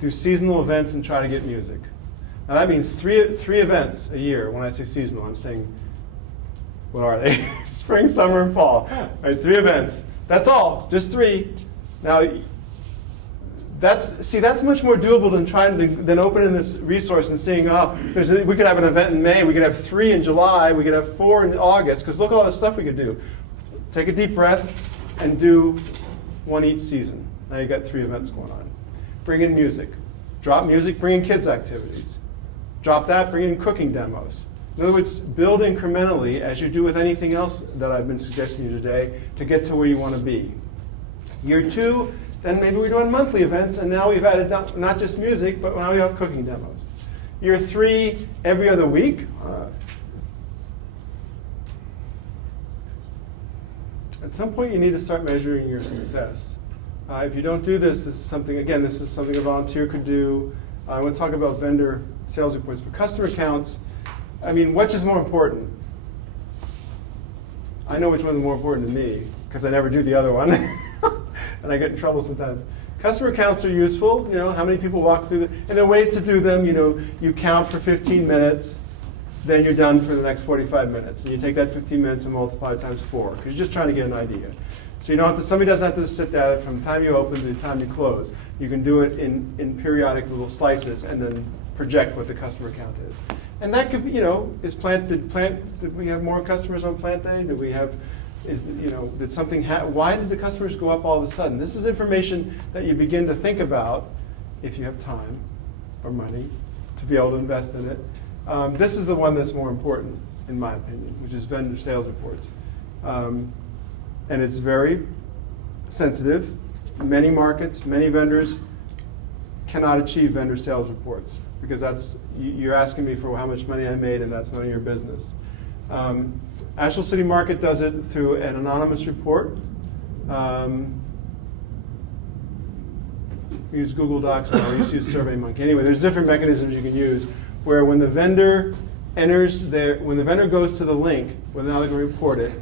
do seasonal events and try to get music. Now that means three events a year. When I say seasonal, I'm saying, what are they? Spring, summer, and fall. Right, 3 events. That's all, just 3. Now, that's much more doable than opening this resource and seeing, we could have an event in May, we could have 3 in July, we could have 4 in August, because look at all the stuff we could do. Take a deep breath and do 1 each season. Now you've got 3 events going on. Bring in music. Drop music, bring in kids activities. Drop that, bring in cooking demos. In other words, build incrementally, as you do with anything else that I've been suggesting to you today, to get to where you want to be. Year 2, then maybe we're doing monthly events, and now we've added not just music, but now we have cooking demos. Year 3, every other week. At some point, you need to start measuring your success. If you don't do this, this is something a volunteer could do. I want to talk about vendor sales reports, but customer counts. I mean, which is more important? I know which one's more important to me, because I never do the other one. And I get in trouble sometimes. Customer counts are useful. How many people walk through and there are ways to do them. You count for 15 minutes, then you're done for the next 45 minutes. And you take that 15 minutes and multiply it times 4, because you're just trying to get an idea. So somebody doesn't have to sit there from the time you open to the time you close. You can do it in periodic little slices and then project what the customer count is. And that could be, did we have more customers on plant day? Did we have, did something why did the customers go up all of a sudden? This is information that you begin to think about if you have time or money to be able to invest in it. This is the one that's more important, in my opinion, which is vendor sales reports. And it's very sensitive. Many markets, many vendors cannot achieve vendor sales reports, because you're asking me for how much money I made, and that's none of your business. Asheville City Market does it through an anonymous report. We use Google Docs now. We used to use SurveyMonkey. Anyway, there's different mechanisms you can use where when the vendor goes to the link, when now they're going to report it,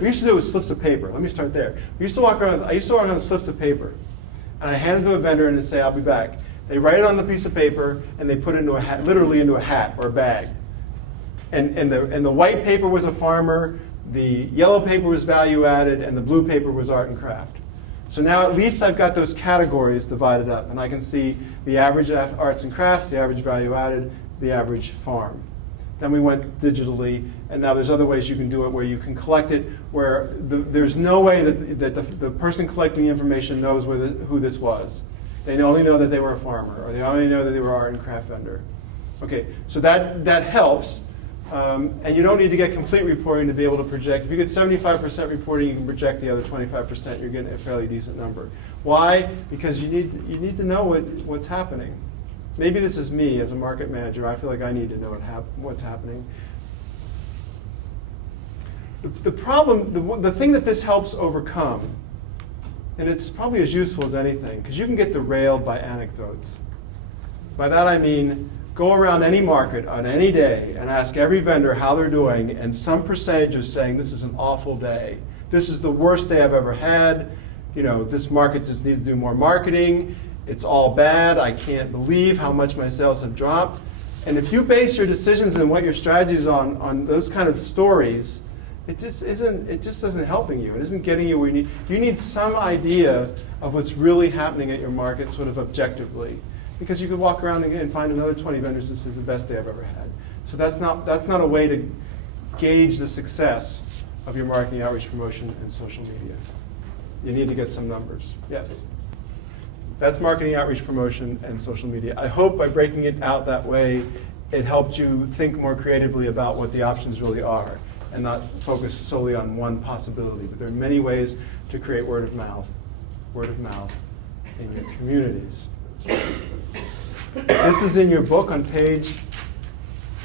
we used to do it with slips of paper. Let me start there. I used to walk around with slips of paper, and I hand it to a vendor and say, I'll be back. They write it on the piece of paper and they put it into a hat, literally into a hat or a bag. And the white paper was a farmer, the yellow paper was value added, and the blue paper was art and craft. So now at least I've got those categories divided up, and I can see the average arts and crafts, the average value added, the average farm. Then we went digitally, and now there's other ways you can do it where you can collect it, where there's no way that the person collecting the information knows who this was. They only know that they were a farmer, or they only know that they were art and craft vendor. Okay, so that helps. And you don't need to get complete reporting to be able to project. If you get 75% reporting, you can project the other 25%. You're getting a fairly decent number. Why? Because you need to know what's happening. Maybe this is me as a market manager. I feel like I need to know what's happening. The problem, the thing that this helps overcome, and it's probably as useful as anything, because you can get derailed by anecdotes. By that I mean, go around any market on any day and ask every vendor how they're doing, and some percentage is saying this is an awful day. This is the worst day I've ever had. This market just needs to do more marketing. it's all bad, I can't believe how much my sales have dropped. And if you base your decisions and what your strategies on those kind of stories, it just isn't helping you. It isn't getting you where you need. You need some idea of what's really happening at your market sort of objectively. Because you could walk around and find another 20 vendors that says the best day I've ever had. So that's not a way to gauge the success of your marketing, outreach, promotion, and social media. You need to get some numbers. Yes? That's marketing, outreach, promotion, and social media. I hope by breaking it out that way, it helped you think more creatively about what the options really are and not focus solely on one possibility. But there are many ways to create word of mouth in your communities. This is in your book on page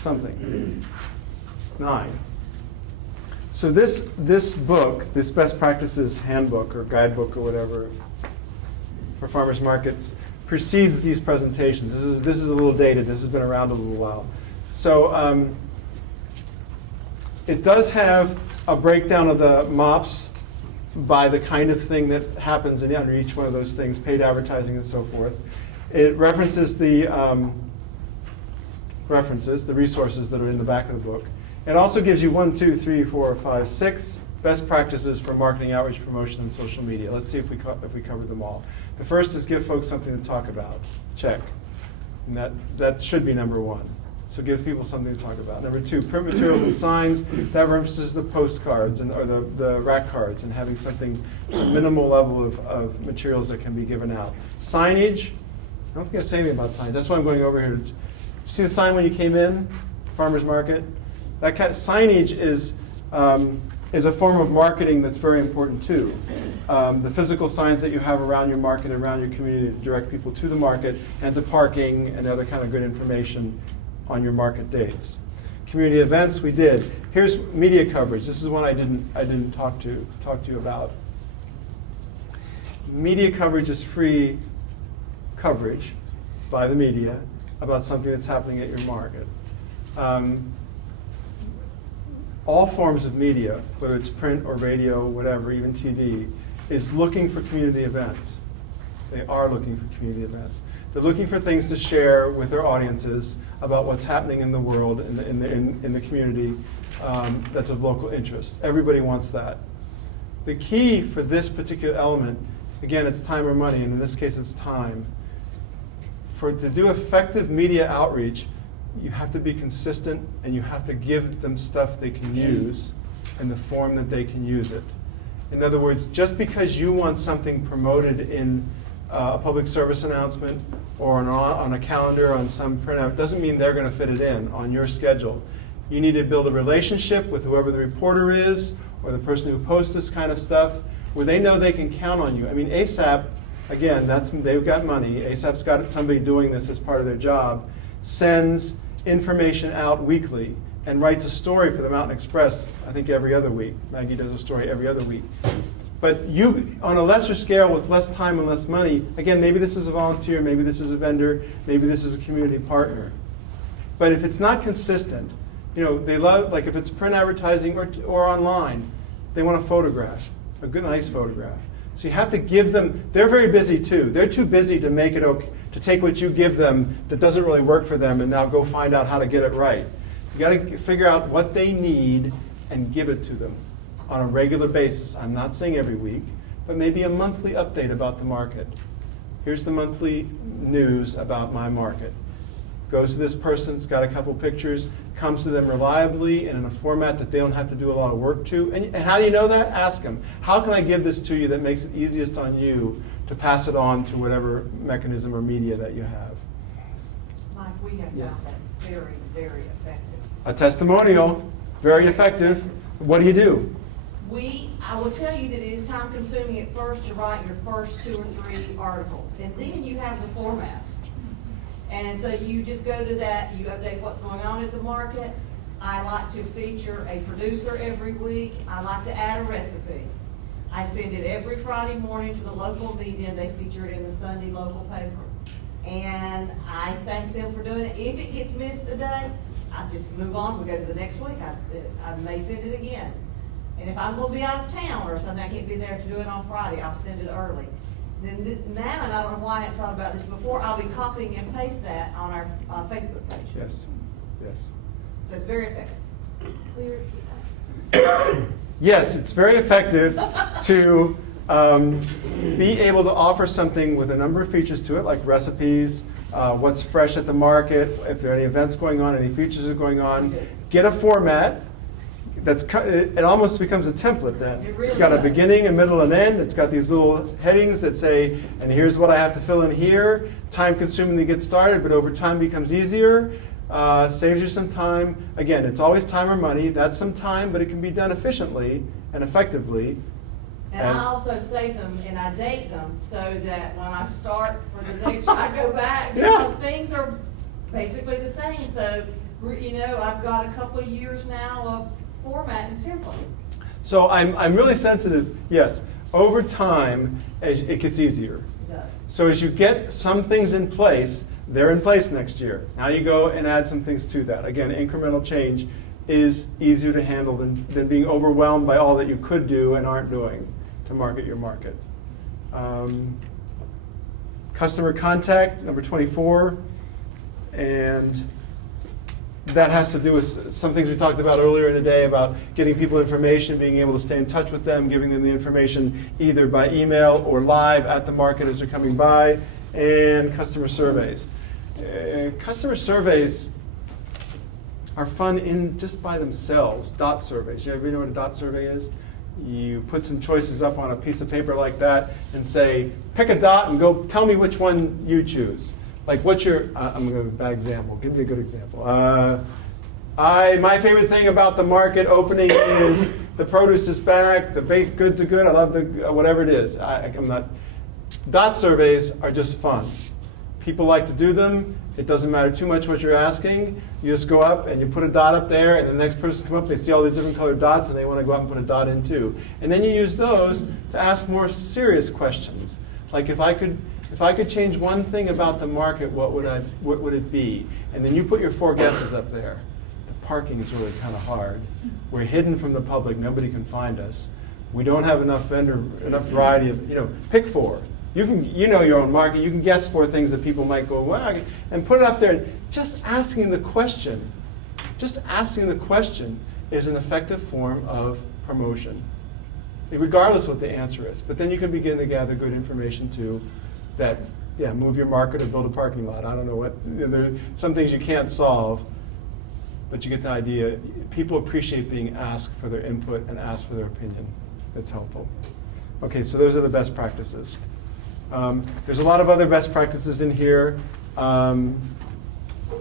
something, 9. So this book, this best practices handbook or guidebook or whatever for farmers markets, precedes these presentations. This is a little dated. This has been around a little while. So it does have a breakdown of the MOPS by the kind of thing that happens under each one of those things, paid advertising and so forth. It references the resources that are in the back of the book. It also gives you 1, 2, 3, 4, 5, 6 best practices for marketing, outreach, promotion, and social media. Let's see if we covered them all. The first is give folks something to talk about. Check. And that should be number 1. So give people something to talk about. Number 2, print materials and signs. That references the postcards or the rack cards and having some minimal level of materials that can be given out. Signage. I don't think I say anything about signs. That's why I'm going over here. See the sign when you came in, farmers market? That kind of signage is a form of marketing that's very important too. The physical signs that you have around your market and around your community to direct people to the market and to parking and other kind of good information on your market dates. Community events, we did. Here's media coverage. This is one I didn't talk to you about. Media coverage is free coverage by the media about something that's happening at your market. All forms of media, whether it's print or radio, whatever, even TV, is looking for community events. They are looking for community events. They're looking for things to share with their audiences about what's happening in the world, in the community that's of local interest. Everybody wants that. The key for this particular element, again, it's time or money, and in this case it's time. To do effective media outreach, you have to be consistent and you have to give them stuff they can use in the form that they can use it. In other words, just because you want something promoted in a public service announcement or on a calendar on some printout doesn't mean they're going to fit it in on your schedule. You need to build a relationship with whoever the reporter is or the person who posts this kind of stuff where they know they can count on you. I mean, ASAP, again, they've got money. ASAP's got somebody doing this as part of their job, sends information out weekly and writes a story for the Mountain Express, I think every other week. Maggie does a story every other week. But you, on a lesser scale with less time and less money, again, maybe this is a volunteer, maybe this is a vendor, maybe this is a community partner. But if it's not consistent, they love, like if it's print advertising or online, they want a photograph, a good, nice photograph. So you have to give them, they're very busy too. They're too busy to make it okay, to take what you give them that doesn't really work for them and now go find out how to get it right. You got to figure out what they need and give it to them on a regular basis. I'm not saying every week, but maybe a monthly update about the market. Here's the monthly news about my market. Goes to this person, it's got a couple pictures, comes to them reliably and in a format that they don't have to do a lot of work to. And how do you know that? Ask them. How can I give this to you that makes it easiest on you to pass it on to whatever mechanism or media that you have? Mike, we have Yes. found that very, very effective. A testimonial, very effective. What do? I will tell you that it is time consuming at first to write your first 2 or 3 articles. And then you have the format. And so you just go to that, you update what's going on at the market. I like to feature a producer every week. I like to add a recipe. I send it every Friday morning to the local media, and they feature it in the Sunday local paper. And I thank them for doing it. If it gets missed a day, I just move on, we go to the next week. I may send it again. And if I'm gonna be out of town or something, I can't be there to do it on Friday, I'll send it early. Now, and I don't know why I hadn't thought about this before, I'll be copying and paste that on our Facebook page. Yes, yes. So it's very effective. Will you repeat that? Yes, it's very effective to be able to offer something with a number of features to it, like recipes, what's fresh at the market, if there are any events going on, any features are going on. Get a format it almost becomes a template then. It really It's got a does. beginning, a middle, and end. It's got these little headings that say, and here's what I have to fill in here. Time consuming to get started, but over time becomes easier. Saves you some time. Again, it's always time or money. That's some time, but it can be done efficiently and effectively. And I also save them and I date them so that when I start for the dates, I go back because things are basically the same. So, I've got a couple of years now of format and template. So I'm really sensitive. Yes, over time, it gets easier. It does. So as you get some things in place, they're in place next year. Now you go and add some things to that. Again, incremental change is easier to handle than being overwhelmed by all that you could do and aren't doing to market your market. Customer contact, number 24. And that has to do with some things we talked about earlier in the day about getting people information, being able to stay in touch with them, giving them the information either by email or live at the market as they're coming by, and customer surveys. Customer surveys are fun in just by themselves. Dot surveys. You ever know what a dot survey is? You put some choices up on a piece of paper like that and say, pick a dot and go tell me which one you choose. Like, what's your, I'm going to give a bad example. Give me a good example. My favorite thing about the market opening is the produce is back, the baked goods are good, I love the, whatever it is. I'm not, dot surveys are just fun. People like to do them. It doesn't matter too much what you're asking. You just go up and you put a dot up there, and the next person comes up, they see all these different colored dots, and they want to go up and put a dot in too. And then you use those to ask more serious questions. Like, if I could change one thing about the market, what would it be? And then you put your 4 guesses up there. The parking is really kind of hard. We're hidden from the public. Nobody can find us. We don't have enough variety of, pick 4. You know your own market. You can guess 4 things that people might go, wow, and put it up there. Just asking the question is an effective form of promotion, regardless of what the answer is. But then you can begin to gather good information too. That, move your market or build a parking lot. I don't know what, there are some things you can't solve, but you get the idea. People appreciate being asked for their input and asked for their opinion. It's helpful. Okay, so those are the best practices. There's a lot of other best practices in here,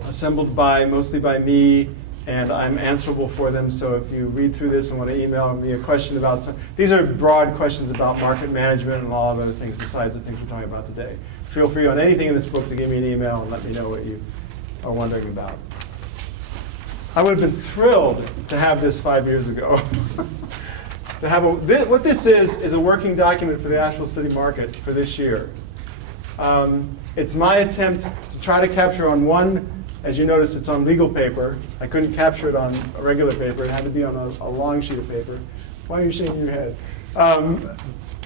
assembled mostly by me, and I'm answerable for them. So if you read through this and want to email me a question about these are broad questions about market management and a lot of other things besides the things we're talking about today. Feel free on anything in this book to give me an email and let me know what you are wondering about. I would have been thrilled to have this 5 years ago. What this is a working document for the Asheville City Market for this year. It's my attempt to try to capture on one. As you notice, it's on legal paper. I couldn't capture it on a regular paper. It had to be on a long sheet of paper. Why are you shaking your head?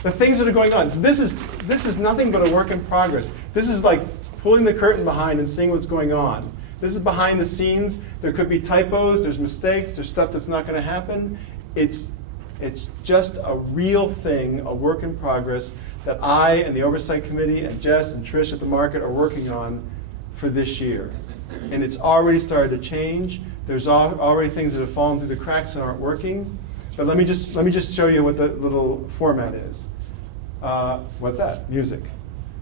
The things that are going on. So this is nothing but a work in progress. This is like pulling the curtain behind and seeing what's going on. This is behind the scenes. There could be typos. There's mistakes. There's stuff that's not going to happen. It's just a real thing, a work in progress that I and the Oversight Committee and Jess and Trish at the market are working on for this year. And it's already started to change. There's already things that have fallen through the cracks and aren't working. But let me just show you what the little format is. What's that? Music.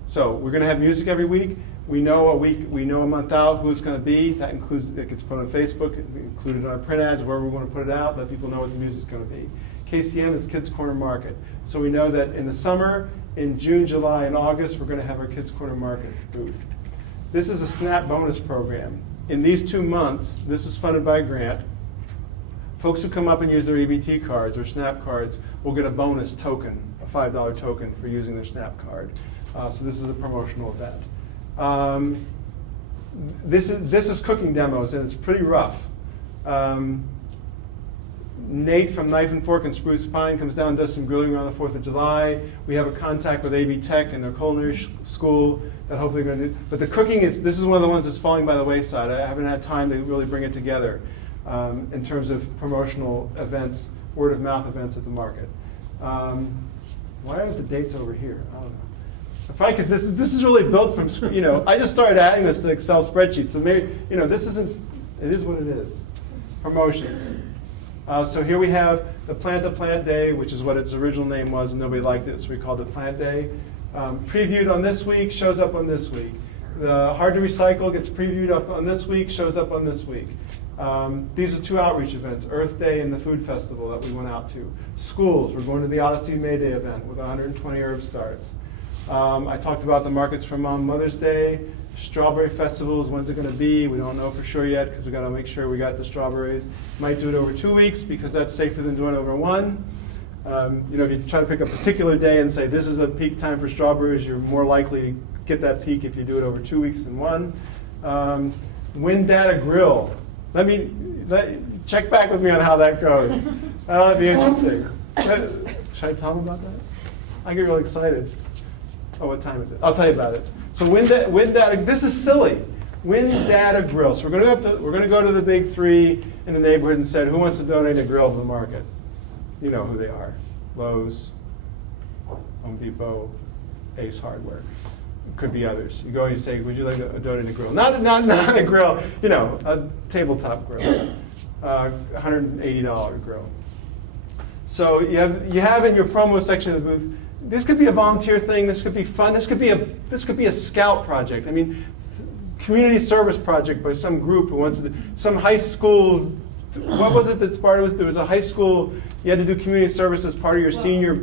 So we're going to have music every week. We know a month out who it's going to be. That includes, it gets put on Facebook, included on our print ads, wherever we want to put it out, let people know what the music's going to be. KCM is Kids Corner Market. So we know that in the summer, in June, July, and August, we're going to have our Kids Corner Market booth. This is a SNAP bonus program. In these 2 months, this is funded by a grant. Folks who come up and use their EBT cards or SNAP cards will get a bonus token, a $5 token for using their SNAP card. So this is a promotional event. This is cooking demos, and it's pretty rough. Nate from Knife and Fork and Spruce Pine comes down and does some grilling around the 4th of July. We have a contact with AB Tech and their culinary school that hopefully going to do. But the cooking this is one of the ones that's falling by the wayside. I haven't had time to really bring it together in terms of promotional events, word of mouth events at the market. Why are the dates over here? I don't know. Probably because this is really built from, I just started adding this to Excel spreadsheet. So maybe, this isn't, it is what it is. Promotions. So here we have the Plant to Plant Day, which is what its original name was, and nobody liked it, so we called it Plant Day. Previewed on this week, shows up on this week. The Hard to Recycle gets previewed up on this week, shows up on this week. These are 2 outreach events, Earth Day and the Food Festival that we went out to. Schools, we're going to the Odyssey May Day event with 120 herb starts. I talked about the markets for Mother's Day. Strawberry festivals, when's it going to be? We don't know for sure yet because we got to make sure we got the strawberries. Might do it over 2 weeks because that's safer than doing it over 1. If you try to pick a particular day and say this is a peak time for strawberries, you're more likely to get that peak if you do it over 2 weeks than 1. Wind Data Grill. Check back with me on how that goes. That'll be interesting. Should I tell them about that? I get really excited. Oh, what time is it? I'll tell you about it. So Wind Data, this is silly. Wind Data Grill. So we're going to go to the big 3 in the neighborhood and say, who wants to donate a grill to the market? You know who they are. Lowe's, Home Depot, Ace Hardware. Could be others. You go and you say, would you like to donate a grill? Not a grill, a tabletop grill. $180 grill. So you have in your promo section of the booth, this could be a volunteer thing, this could be fun, this could be a scout project. Community service project by some group who wants to do, some high school, what was it that Sparta there was a high school, you had to do community service as part of your senior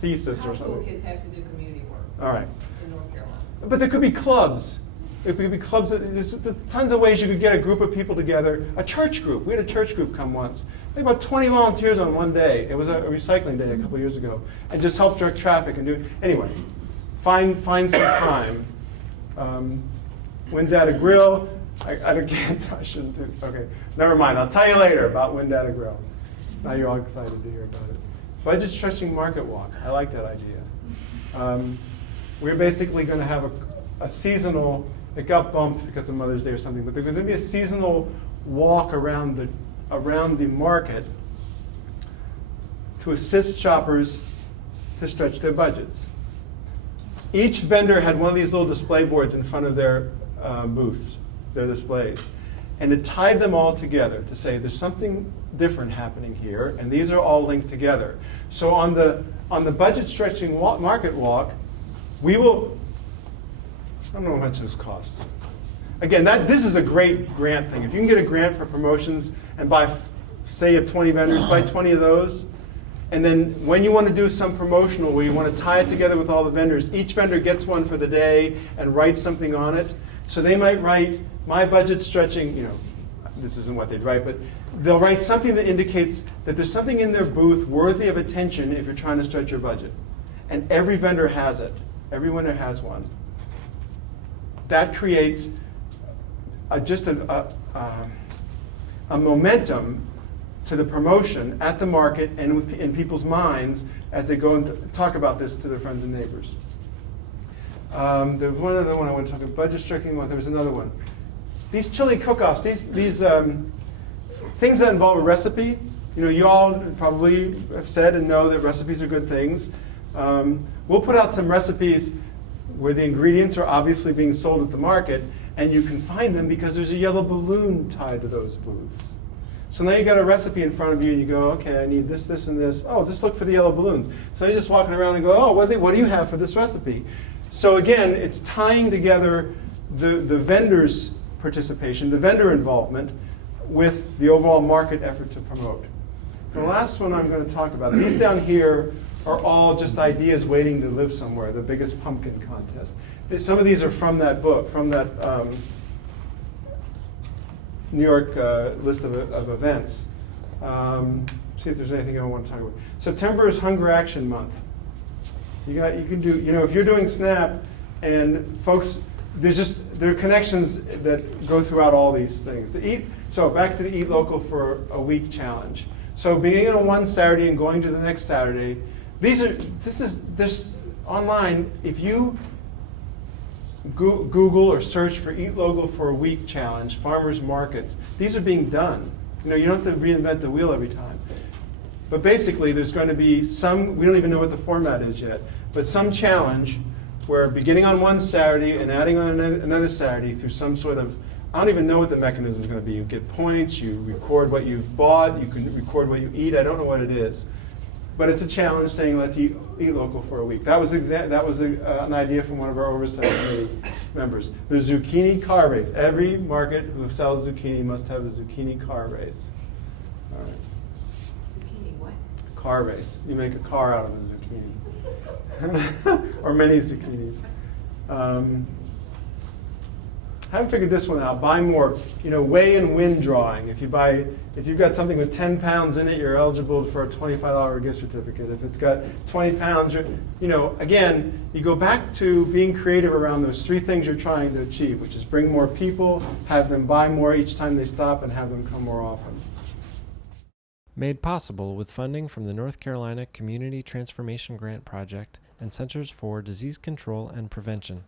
thesis or High school something. kids have to do community work All right. in North Carolina. But there could be clubs. It could be clubs. There's tons of ways you could get a group of people together. A church group. We had a church group come once. They had about 20 volunteers on one day. It was a recycling day a couple years ago, and just help direct traffic and do. Anyway, find some time. Wind Data Grill. I shouldn't do. Okay, never mind. I'll tell you later about Wind Data Grill. Now you're all excited to hear about it. Budget Stretching Market Walk. I like that idea. We're basically going to have a seasonal. It got bumped because of Mother's Day or something, but there's going to be a seasonal walk around the market to assist shoppers to stretch their budgets. Each vendor had one of these little display boards in front of their booths, their displays, and it tied them all together to say there's something different happening here, and these are all linked together. So on the budget stretching market walk, we will. I don't know how much this costs. Again, this is a great grant thing. If you can get a grant for promotions and buy, say you have 20 vendors, buy 20 of those. And then when you want to do some promotional where you want to tie it together with all the vendors, each vendor gets one for the day and writes something on it. So they might write, my budget stretching, this isn't what they'd write, but they'll write something that indicates that there's something in their booth worthy of attention if you're trying to stretch your budget. And every vendor has it. Every vendor has one. That creates just a momentum to the promotion at the market and in people's minds as they go and talk about this to their friends and neighbors. There was one other one I want to talk about, budget stretching one. There was another one. These chili cook-offs, these things that involve a recipe. You all probably have said and know that recipes are good things. We'll put out some recipes where the ingredients are obviously being sold at the market, and you can find them because there's a yellow balloon tied to those booths. So now you got a recipe in front of you, and you go, okay, I need this, this, and this. Oh, just look for the yellow balloons. So you're just walking around and go, oh, what do you have for this recipe? So again, it's tying together the vendor's participation, the vendor involvement, with the overall market effort to promote. The last one I'm going to talk about, these down here are all just ideas waiting to live somewhere, the biggest pumpkin contest. Some of these are from that book, from that New York list of events. See if there's anything I want to talk about. September is Hunger Action Month. You can do, if you're doing SNAP, and folks, there are connections that go throughout all these things. So back to the Eat Local for a Week challenge. So beginning on one Saturday and going to the next Saturday, this online, if you Google or search for Eat Local for a Week challenge, farmers markets, these are being done. You know, you don't have to reinvent the wheel every time. But basically, there's going to be some, we don't even know what the format is yet, but some challenge where beginning on one Saturday and adding on another Saturday through some sort of, I don't even know what the mechanism is going to be. You get points, you record what you've bought, you can record what you eat, I don't know what it is. But it's a challenge saying, let's eat local for a week. That was an idea from one of our oversight committee members. The zucchini car race. Every market who sells zucchini must have a zucchini car race. All right. Zucchini, what? Car race. You make a car out of a zucchini. Or many zucchinis. I haven't figured this one out. Buy more. You know, weigh and win drawing. If you've got something with 10 pounds in it, you're eligible for a $25 gift certificate. If it's got 20 pounds, you know, again, you go back to being creative around those three things you're trying to achieve, which is bring more people, have them buy more each time they stop, and have them come more often. Made possible with funding from the North Carolina Community Transformation Grant Project and Centers for Disease Control and Prevention.